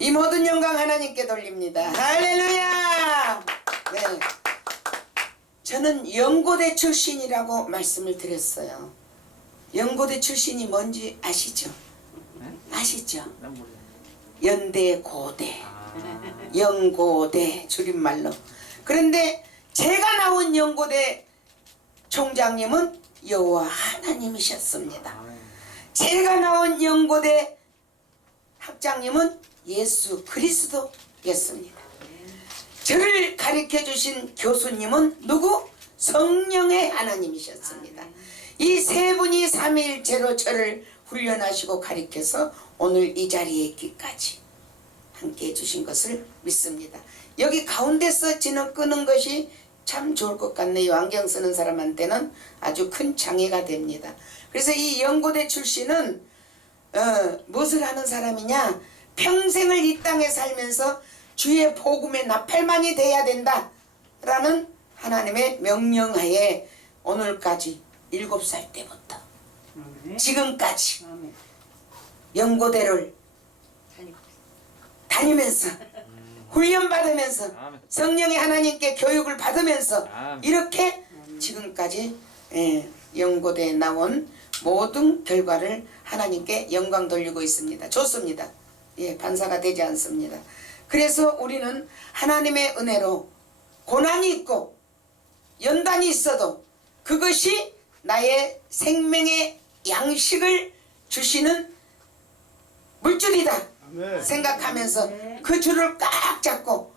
이 모든 영광 하나님께 돌립니다. 할렐루야. 네. 저는 연고대 출신이라고 말씀을 드렸어요. 연고대 출신이 뭔지 아시죠? 아시죠? 연대 고대, 연고대 줄임말로. 그런데 제가 나온 연고대 총장님은 여호와 하나님이셨습니다. 제가 나온 연고대 학장님은 예수 그리스도였습니다. 저를 가르쳐 주신 교수님은 누구? 성령의 하나님이셨습니다. 이 세 분이 삼위일체로 저를 훈련하시고 가르쳐서 오늘 이 자리에 있기까지 함께 해주신 것을 믿습니다. 여기 가운데서 진을 끄는 것이 참 좋을 것 같네요. 안경 쓰는 사람한테는 아주 큰 장애가 됩니다. 그래서 이 연고대 출신은 무엇을 하는 사람이냐? 평생을 이 땅에 살면서 주의 복음의 나팔만이 돼야 된다 라는 하나님의 명령하에 오늘까지 7살 때부터 지금까지 연고대를 다니면서 훈련받으면서 성령의 하나님께 교육을 받으면서 이렇게 지금까지 연고대에 나온 모든 결과를 하나님께 영광 돌리고 있습니다. 좋습니다. 예, 반사가 되지 않습니다. 그래서 우리는 하나님의 은혜로 고난이 있고 연단이 있어도 그것이 나의 생명의 양식을 주시는 물줄이다 생각하면서 그 줄을 꽉 잡고,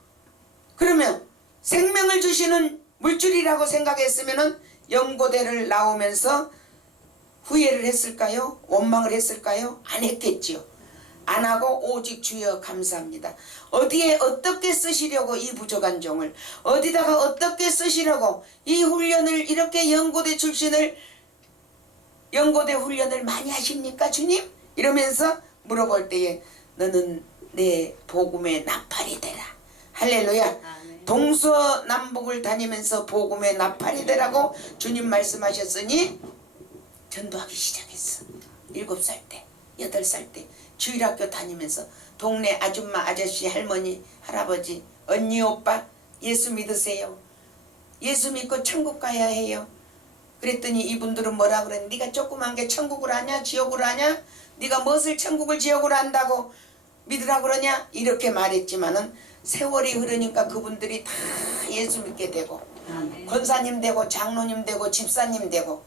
그러면 생명을 주시는 물줄이라고 생각했으면 연고대를 나오면서 후회를 했을까요? 원망을 했을까요? 안 했겠지요. 안 하고 오직 주여 감사합니다. 어디에 어떻게 쓰시려고 이 부족한 종을, 어디다가 어떻게 쓰시려고 이 훈련을, 이렇게 연고대 출신을 연고대 훈련을 많이 하십니까 주님? 이러면서 물어볼 때에 너는 내 복음의 나팔이 되라. 할렐루야. 동서남북을 다니면서 복음의 나팔이 되라고 주님 말씀하셨으니 전도하기 시작했어. 7살 때, 8살 때 주일학교 다니면서 동네 아줌마, 아저씨, 할머니, 할아버지, 언니, 오빠 예수 믿으세요. 예수 믿고 천국 가야 해요. 그랬더니 이분들은 뭐라 그래? 네가 조그만 게 천국을 아냐? 지옥을 아냐? 네가 무엇을 천국을 지옥을 안다고 믿으라 그러냐? 이렇게 말했지만은 세월이 흐르니까 그분들이 다 예수 믿게 되고 권사님 되고 장로님 되고 집사님 되고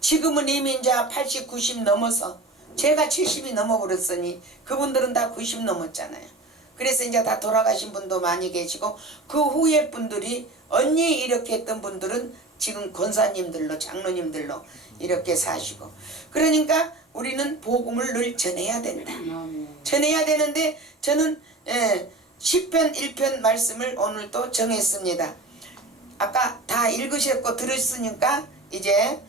지금은 이미 이제 80, 90 넘어서 제가 70이 넘어버렸으니 그분들은 다 90 넘었잖아요. 그래서 이제 다 돌아가신 분도 많이 계시고 그 후에 분들이 언니 이렇게 했던 분들은 지금 권사님들로 장로님들로 이렇게 사시고, 그러니까 우리는 복음을 늘 전해야 된다. 전해야 되는데 저는 시편 1편 말씀을 오늘 또 정했습니다. 아까 다 읽으셨고 들으셨으니까 이제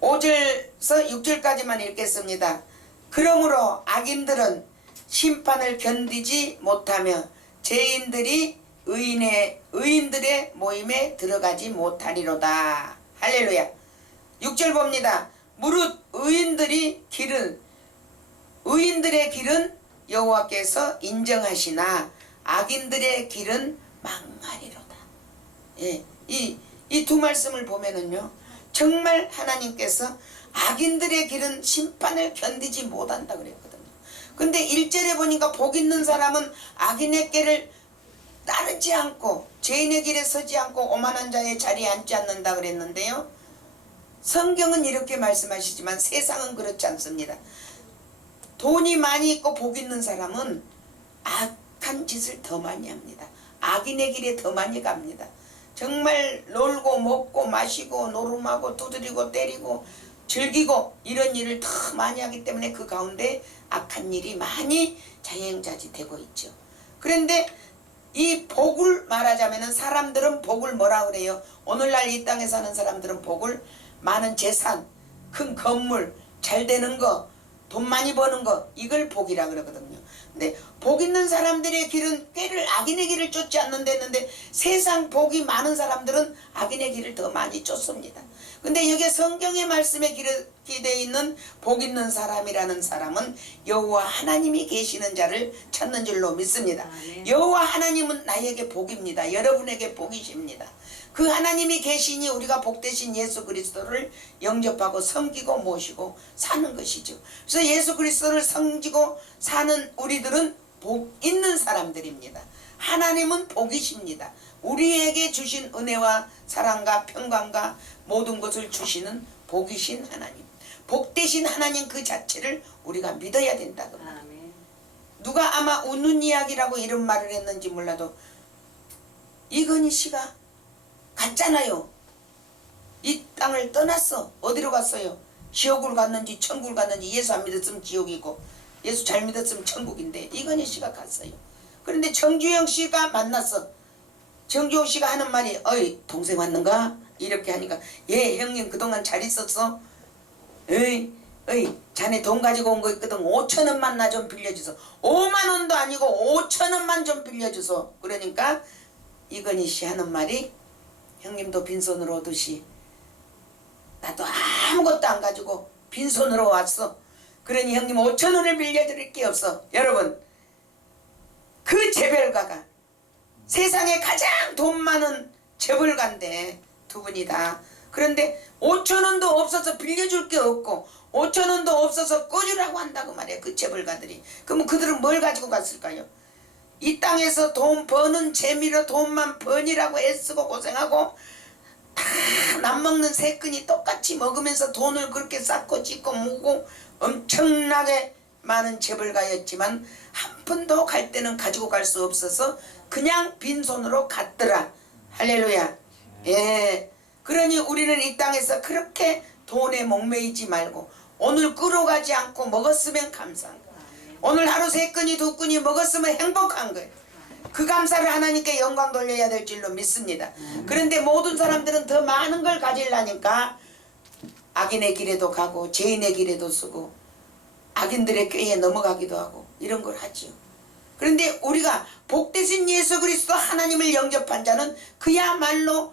5절에서 6절까지만 읽겠습니다. 그러므로 악인들은 심판을 견디지 못하며 죄인들이 의인들의 모임에 들어가지 못하리로다. 할렐루야. 6절 봅니다. 무릇 의인들의 길은 여호와께서 인정하시나 악인들의 길은 망하리로다. 예, 이 두 말씀을 보면은요, 정말 하나님께서 악인들의 길은 심판을 견디지 못한다 그랬거든요. 근데 1절에 보니까 복 있는 사람은 악인의 길을 따르지 않고 죄인의 길에 서지 않고 오만한 자의 자리에 앉지 않는다 그랬는데요, 성경은 이렇게 말씀하시지만 세상은 그렇지 않습니다. 돈이 많이 있고 복 있는 사람은 악한 짓을 더 많이 합니다. 악인의 길에 더 많이 갑니다. 정말 놀고 먹고 마시고 노름하고 두드리고 때리고 즐기고 이런 일을 더 많이 하기 때문에 그 가운데 악한 일이 많이 자행자지되고 있죠. 그런데 이 복을 말하자면 사람들은 복을 뭐라 그래요? 오늘날 이 땅에 사는 사람들은 복을 많은 재산, 큰 건물, 잘 되는 거, 돈 많이 버는 거, 이걸 복이라 그러거든요. 근데 복 있는 사람들의 길은 꾀를 악인의 길을 쫓지 않는다 했는데 세상 복이 많은 사람들은 악인의 길을 더 많이 쫓습니다. 근데 여기 성경의 말씀에 기록되어 있는 복 있는 사람이라는 사람은 여호와 하나님이 계시는 자를 찾는 줄로 믿습니다. 여호와 하나님은 나에게 복입니다. 여러분에게 복이십니다. 그 하나님이 계시니 우리가 복되신 예수 그리스도를 영접하고 섬기고 모시고 사는 것이죠. 그래서 예수 그리스도를 섬기고 사는 우리들은 복 있는 사람들입니다. 하나님은 복이십니다. 우리에게 주신 은혜와 사랑과 평강과 모든 것을 주시는 복이신 하나님, 복되신 하나님 그 자체를 우리가 믿어야 된다고. 누가 아마 웃는 이야기라고 이런 말을 했는지 몰라도 이건희 씨가 갔잖아요. 이 땅을 떠났어. 어디로 갔어요? 지옥을 갔는지 천국을 갔는지. 예수 안 믿었으면 지옥이고 예수 잘 믿었으면 천국인데 이건희 씨가 갔어요. 그런데 정주영 씨가 만났어. 정주영 씨가 하는 말이 어이 동생 왔는가? 이렇게 하니까 예 형님 그동안 잘 있었어? 어이 자네 돈 가지고 온 거 있거든. 5천원만 나 좀 빌려주소. 5만원도 아니고 5천원만 좀 빌려주소. 그러니까 이건희 씨 하는 말이 형님도 빈손으로 오듯이 나도 아무것도 안 가지고 빈손으로 왔어. 그러니 형님 5천원을 빌려드릴 게 없어. 여러분 그 재벌가가 세상에 가장 돈 많은 재벌가인데 두 분이 다. 그런데 5천원도 없어서 빌려줄 게 없고 5천원도 없어서 꺼주라고 한다고 말이야. 그 재벌가들이. 그러면 그들은 뭘 가지고 갔을까요? 이 땅에서 돈 버는 재미로 돈만 버니라고 애쓰고 고생하고 다 남먹는 새끈이 똑같이 먹으면서 돈을 그렇게 쌓고 짓고 모으고 엄청나게 많은 재벌가였지만 한 푼도 갈 때는 가지고 갈 수 없어서 그냥 빈손으로 갔더라. 할렐루야. 예. 그러니 우리는 이 땅에서 그렇게 돈에 목매이지 말고 오늘 끌어가지 않고 먹었으면 감사한 거야. 오늘 하루 3끈이 2끈이 먹었으면 행복한 거예요. 그 감사를 하나님께 영광 돌려야 될 줄로 믿습니다. 그런데 모든 사람들은 더 많은 걸 가지려니까 악인의 길에도 가고 죄인의 길에도 쓰고 악인들의 꾀에 넘어가기도 하고 이런 걸 하지요. 그런데 우리가 복되신 예수 그리스도 하나님을 영접한 자는 그야말로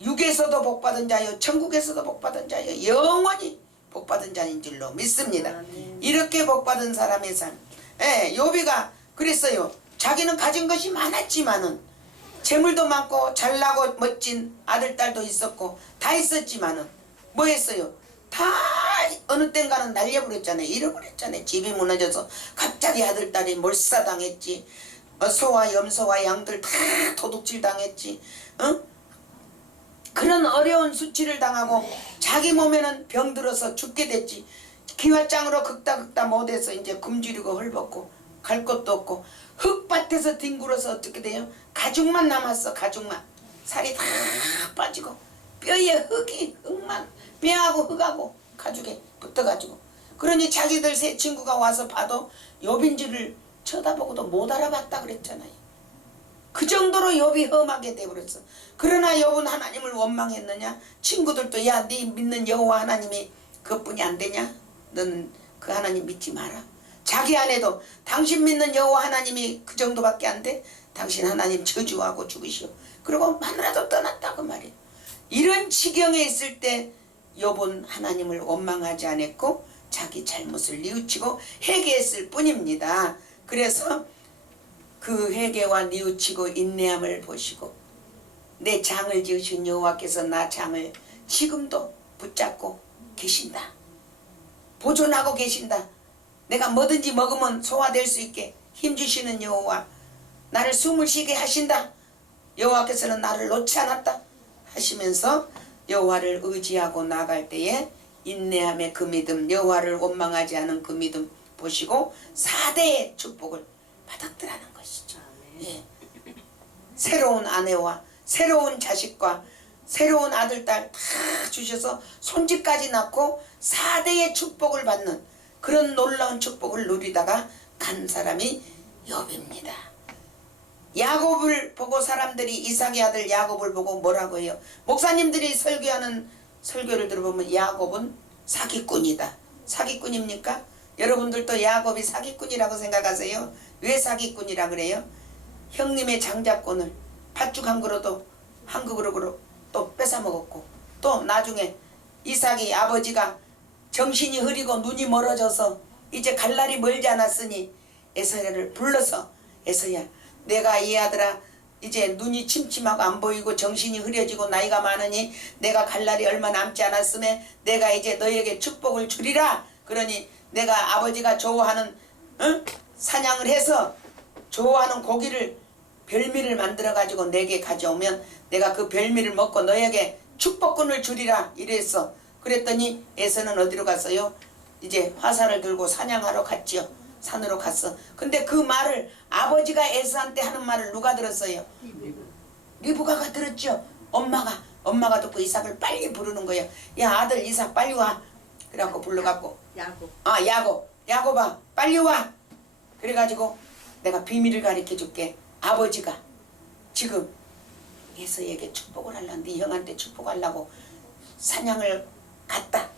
육에서도 복받은 자요 천국에서도 복받은 자요 영원히 복받은 자인 줄로 믿습니다. 이렇게 복받은 사람의 삶. 예, 욥이가 그랬어요. 자기는 가진 것이 많았지만은 재물도 많고 잘나고 멋진 아들 딸도 있었고 다 있었지만은 뭐 했어요? 다 어느 땐가는 날려버렸잖아요. 잃어버렸잖아요. 집이 무너져서 갑자기 아들 딸이 몰사당했지. 소와 염소와 양들 다 도둑질 당했지. 그런 어려운 수치를 당하고 자기 몸에는 병들어서 죽게 됐지. 기와장으로 긁다 못해서 이제 굶주리고 헐벗고 갈 곳도 없고 흙밭에서 뒹굴어서 어떻게 돼요? 가죽만 남았어. 가죽만. 살이 다 빠지고 뼈에 흙만 뼈하고 흙하고 가죽에 붙어가지고. 그러니 자기들 세 친구가 와서 봐도 욥인지를 쳐다보고도 못 알아봤다 그랬잖아요. 그 정도로 욥이 험하게 되어버렸어. 그러나 욥은 하나님을 원망했느냐? 친구들도 야 네 믿는 여호와 하나님이 그것뿐이 안 되냐? 넌 그 하나님 믿지 마라. 자기 아내도 당신 믿는 여호와 하나님이 그 정도밖에 안 돼? 당신 하나님 저주하고 죽으시오. 그리고 마누라도 떠났다고 말이에요. 이런 지경에 있을 때 욥은 하나님을 원망하지 않았고 자기 잘못을 뉘우치고 회개했을 뿐입니다. 그래서 그 회개와 뉘우치고 인내함을 보시고 내 장을 지으신 여호와께서 나 장을 지금도 붙잡고 계신다. 보존하고 계신다. 내가 뭐든지 먹으면 소화될 수 있게 힘주시는 여호와, 나를 숨을 쉬게 하신다. 여호와께서는 나를 놓지 않았다 하시면서 여호와를 의지하고 나갈 때에 인내함의 그 믿음, 여호와를 원망하지 않은 그 믿음 보시고 4대의 축복을 받았더라는 것이죠. 예. 새로운 아내와 새로운 자식과 새로운 아들 딸 다 주셔서 손짓까지 낳고 4대의 축복을 받는 그런 놀라운 축복을 누리다가 간 사람이 욥입니다. 야곱을 보고 사람들이 이삭의 아들 야곱을 보고 뭐라고 해요? 목사님들이 설교하는 설교를 들어보면 야곱은 사기꾼이다. 사기꾼입니까? 여러분들도 야곱이 사기꾼이라고 생각하세요? 왜 사기꾼이라 그래요? 형님의 장자권을 팥죽 한 그릇도 한 그릇으로 또 뺏어먹었고 또 나중에 이삭이 아버지가 정신이 흐리고 눈이 멀어져서 이제 갈 날이 멀지 않았으니 에서야를 불러서 에서야 내가 이 아들아 이제 눈이 침침하고 안 보이고 정신이 흐려지고 나이가 많으니 내가 갈 날이 얼마 남지 않았음에 내가 이제 너에게 축복을 주리라. 그러니 내가 아버지가 좋아하는 사냥을 해서 좋아하는 고기를 별미를 만들어 가지고 내게 가져오면 내가 그 별미를 먹고 너에게 축복권을 주리라 이랬어. 그랬더니 에서는 어디로 갔어요? 이제 화살을 들고 사냥하러 갔지요. 산으로 갔어. 근데 그 말을 아버지가 에서한테 하는 말을 누가 들었어요? 리브가가 들었죠. 엄마가 듣고 이삭을 빨리 부르는 거예요. 야 아들 이삭 빨리 와. 그래갖고 불러갖고 야곱아 빨리 와. 그래가지고 내가 비밀을 가르쳐 줄게. 아버지가 지금 에서에게 축복을 하려는데 형한테 축복하려고 사냥을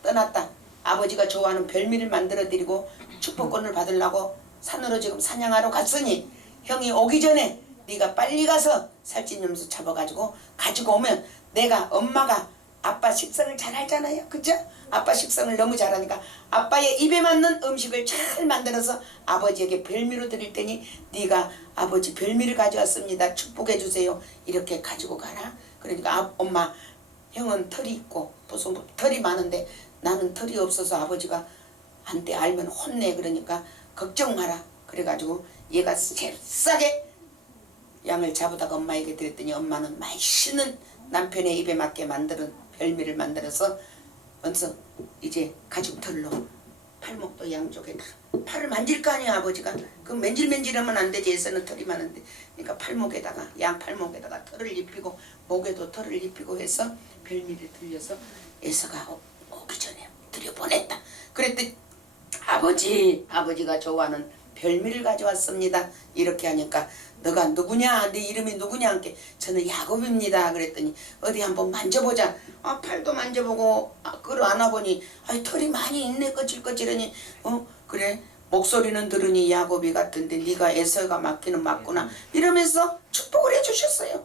떠났다. 아버지가 좋아하는 별미를 만들어 드리고 축복권을 받으려고 산으로 지금 사냥하러 갔으니 형이 오기 전에 네가 빨리 가서 살찐염소 잡아가지고 가지고 오면 내가 엄마가 아빠 식성을 잘 알잖아요. 그죠? 아빠 식성을 너무 잘하니까 아빠의 입에 맞는 음식을 잘 만들어서 아버지에게 별미로 드릴 테니 네가 아버지 별미를 가져왔습니다. 축복해 주세요. 이렇게 가지고 가라. 그러니까 엄마 형은 털이 있고 무슨 털이 많은데 나는 털이 없어서 아버지가 한때 알면 혼내. 그러니까 걱정 마라. 그래가지고 얘가 잽싸게 양을 잡아다가 엄마에게 드렸더니 엄마는 맛있는 남편의 입에 맞게 만드는 별미를 만들어서 먼저 이제 가죽털로 팔목도 양쪽에다 팔을 만질 거 아니야 아버지가. 그 맨질맨질하면 안 되지. 에서는 털이 많은데 그러니까 팔목에다가 양 팔목에다가 털을 입히고 목에도 털을 입히고 해서 별미를 들려서 에서가 오기 전에 들여보냈다. 그랬더니 아버지가 좋아하는 별미를 가져왔습니다. 이렇게 하니까 너가 누구냐? 네 이름이 누구냐? 함께 저는 야곱입니다. 그랬더니 어디 한번 만져보자. 팔도 만져보고 끌어 안아보니 털이 많이 있네. 거칠거칠하니 그래 목소리는 들으니 야곱이 같은데 네가 에서가 맞기는 맞구나 이러면서 축복을 해주셨어요.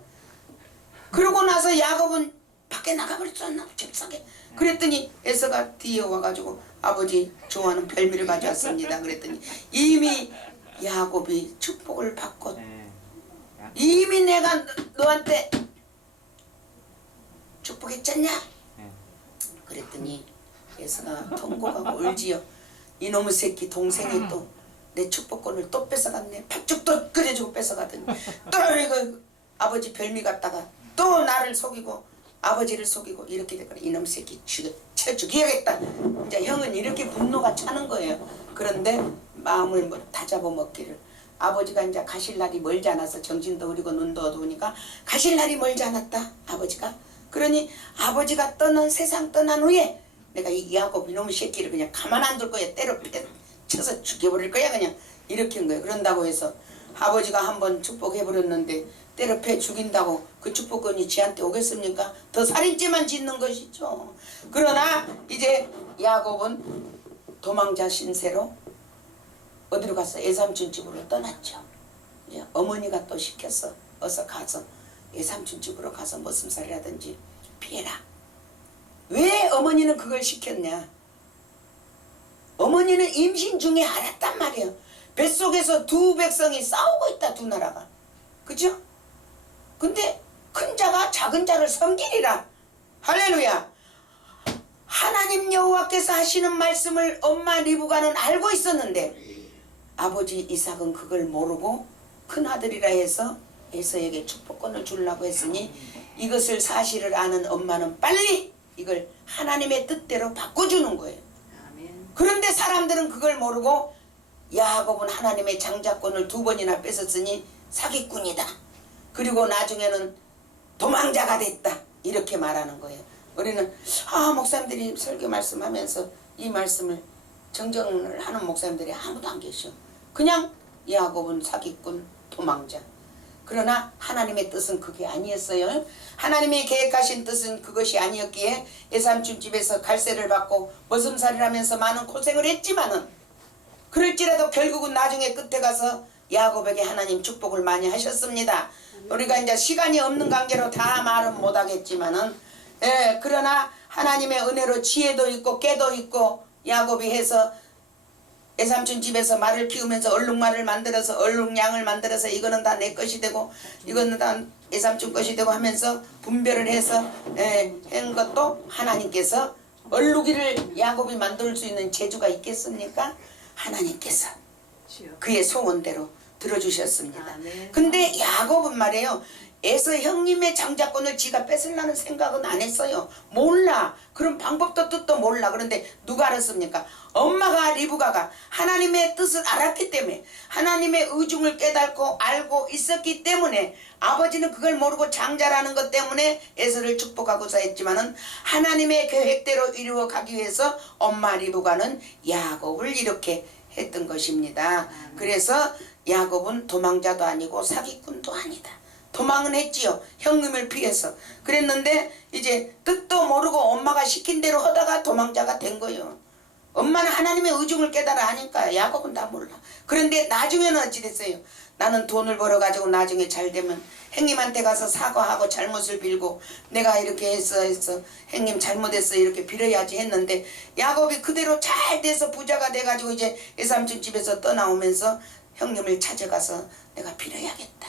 그러고 나서 야곱은 밖에 나가버렸잖아. 잽싸게. 그랬더니 에서가 뒤에 와가지고 아버지 좋아하는 별미를 가져왔습니다. 그랬더니 이미 야곱이 축복을 받고 이미 내가 너한테 축복했잖냐? 그랬더니 에서가 통곡하고 울지요. 이놈의 새끼 동생이 또 내 축복권을 또 뺏어갔네. 팥죽도 끓여주고 뺏어가더니 또 이거 아버지 별미 갖다가 또 나를 속이고 아버지를 속이고 이렇게 됐거든. 이놈 새끼 쳐 죽여야겠다. 이제 형은 이렇게 분노가 차는 거예요. 그런데 마음을 다잡아 먹기를 아버지가 이제 가실 날이 멀지 않아서 정신도 흐리고 눈도 어두우니까 가실 날이 멀지 않았다 아버지가. 그러니 아버지가 세상 떠난 후에 내가 이 야곱 이놈의 새끼를 그냥 가만 안 둘 거야. 때려 쳐서 죽여버릴 거야. 그냥 이렇게 한 거예요. 그런다고 해서 아버지가 한번 축복해버렸는데 때려 패 죽인다고 그 축복권이 지한테 오겠습니까? 더 살인죄만 짓는 것이죠. 그러나 이제 야곱은 도망자 신세로 어디로 갔어? 애삼촌 집으로 떠났죠. 이제 어머니가 또 시켰어. 어서 가서 애삼촌 집으로 가서 머슴살이 하든지 피해라. 왜 어머니는 그걸 시켰냐? 어머니는 임신 중에 알았단 말이에요. 뱃속에서 두 백성이 싸우고 있다. 두 나라가. 그죠? 근데 큰 자가 작은 자를 섬기리라. 할렐루야. 하나님 여호와께서 하시는 말씀을 엄마 리브가는 알고 있었는데 아버지 이삭은 그걸 모르고 큰아들이라 해서 에서에게 축복권을 주려고 했으니 이것을 사실을 아는 엄마는 빨리 이걸 하나님의 뜻대로 바꿔주는 거예요. 그런데 사람들은 그걸 모르고 야곱은 하나님의 장자권을 2번이나 뺏었으니 사기꾼이다. 그리고 나중에는 도망자가 됐다. 이렇게 말하는 거예요. 우리는 목사님들이 설교 말씀하면서 이 말씀을 정정을 하는 목사님들이 아무도 안 계셔. 그냥 야곱은 사기꾼 도망자. 그러나 하나님의 뜻은 그게 아니었어요. 하나님이 계획하신 뜻은 그것이 아니었기에 애삼촌 집에서 갈세를 받고 머슴살이를 하면서 많은 고생을 했지만은 그럴지라도 결국은 나중에 끝에 가서 야곱에게 하나님 축복을 많이 하셨습니다. 우리가 이제 시간이 없는 관계로 다 말은 못하겠지만은 예, 그러나 하나님의 은혜로 지혜도 있고 깨도 있고 야곱이 해서 애삼촌 집에서 말을 키우면서 얼룩말을 만들어서 얼룩양을 만들어서 이거는 다 내 것이 되고 이거는 다 애삼촌 것이 되고 하면서 분별을 해서 한 것도 하나님께서 얼룩이를 야곱이 만들 수 있는 재주가 있겠습니까? 하나님께서 그의 소원대로 들어주셨습니다. 근데 야곱은 말이에요. 에서 형님의 장자권을 지가 뺏으려는 생각은 안 했어요. 몰라. 그런 방법도 뜻도 몰라. 그런데 누가 알았습니까? 엄마가 리브가가 하나님의 뜻을 알았기 때문에 하나님의 의중을 깨닫고 알고 있었기 때문에 아버지는 그걸 모르고 장자라는 것 때문에 에서를 축복하고자 했지만은 하나님의 계획대로 이루어 가기 위해서 엄마 리브가는 야곱을 이렇게 했던 것입니다. 그래서 야곱은 도망자도 아니고 사기꾼도 아니다. 도망은 했지요. 형님을 피해서. 그랬는데 이제 뜻도 모르고 엄마가 시킨 대로 하다가 도망자가 된 거예요. 엄마는 하나님의 의중을 깨달아 하니까 야곱은 다 몰라. 그런데 나중에는 어찌 됐어요? 나는 돈을 벌어가지고 나중에 잘 되면 형님한테 가서 사과하고 잘못을 빌고 내가 이렇게 해서 형님 잘못했어 이렇게 빌어야지 했는데 야곱이 그대로 잘 돼서 부자가 돼가지고 이제 애삼촌 집에서 떠나오면서 형님을 찾아가서 내가 빌어야겠다.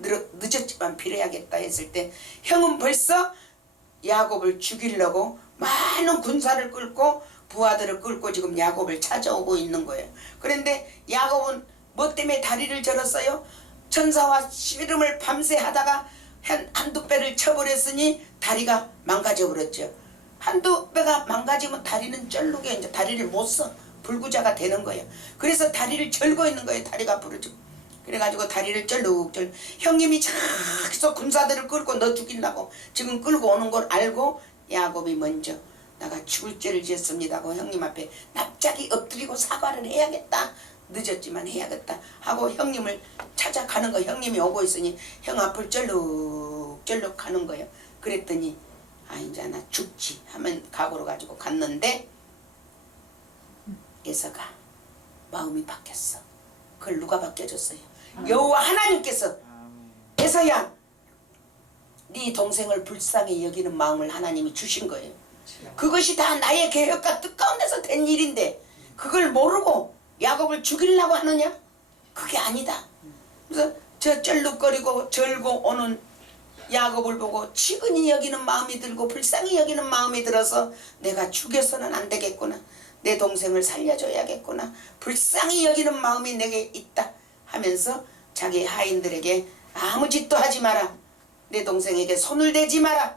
늦었지만 빌어야겠다 했을 때 형은 벌써 야곱을 죽이려고 많은 군사를 끌고 부하들을 끌고 지금 야곱을 찾아오고 있는 거예요. 그런데 야곱은 뭐 때문에 다리를 절었어요? 천사와 씨름을 밤새 하다가 한두 배를 쳐버렸으니 다리가 망가져 버렸죠. 한두 배가 망가지면 다리는 쩔르게 이제 다리를 못 써. 불구자가 되는 거예요. 그래서 다리를 절고 있는 거예요. 다리가 부러지고. 그래가지고 다리를 쩔룩쩔룩 형님이 계속 군사들을 끌고 너 죽이려고 지금 끌고 오는 걸 알고 야곱이 먼저 나가 죽을 죄를 지었습니다 하고 형님 앞에 납작이 엎드리고 사과를 해야겠다. 늦었지만 해야겠다 하고 형님을 찾아가는 거. 형님이 오고 있으니 형 앞을 쩔룩쩔룩 가는 거예요. 그랬더니 이제 나 죽지 하면 각오로 가지고 갔는데 에서가 마음이 바뀌었어. 그걸 누가 바뀌어줬어요? 여호와 하나님께서 에서야 네 동생을 불쌍히 여기는 마음을 하나님이 주신 거예요. 그것이 다 나의 계획과 뜻 가운데서 된 일인데 그걸 모르고 야곱을 죽이려고 하느냐? 그게 아니다. 그래서 저 쩔룩거리고 절고 오는 야곱을 보고 치근히 여기는 마음이 들고 불쌍히 여기는 마음이 들어서 내가 죽여서는 안 되겠구나. 내 동생을 살려줘야겠구나. 불쌍히 여기는 마음이 내게 있다 하면서 자기 하인들에게 아무 짓도 하지 마라. 내 동생에게 손을 대지 마라.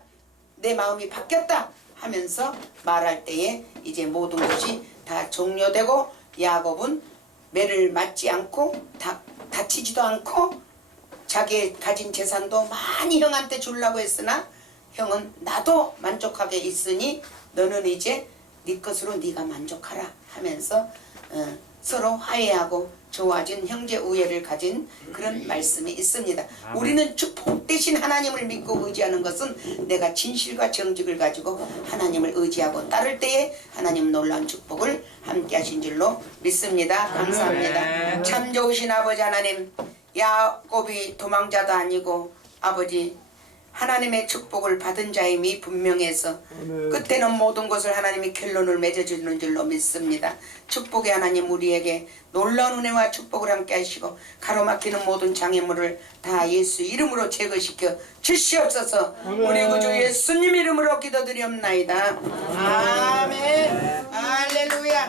내 마음이 바뀌었다 하면서 말할 때에 이제 모든 것이 다 종료되고 야곱은 매를 맞지 않고 다치지도 않고 자기 가진 재산도 많이 형한테 주려고 했으나 형은 나도 만족하게 있으니 너는 이제 네 것으로 네가 만족하라 하면서 서로 화해하고 좋아진 형제 우애를 가진 그런 말씀이 있습니다. 우리는 축복 대신 하나님을 믿고 의지하는 것은 내가 진실과 정직을 가지고 하나님을 의지하고 따를 때에 하나님 놀라운 축복을 함께 하신 줄로 믿습니다. 감사합니다. 참 좋으신 아버지 하나님, 야곱이 도망자도 아니고 아버지 하나님의 축복을 받은 자임이 분명해서 끝에는 모든 것을 하나님이 결론을 맺어주는 줄로 믿습니다. 축복의 하나님 우리에게 놀라운 은혜와 축복을 함께 하시고 가로막히는 모든 장애물을 다 예수 이름으로 제거시켜 주시옵소서. 우리 구주 예수님 이름으로 기도드리옵나이다. 아멘. 할렐루야.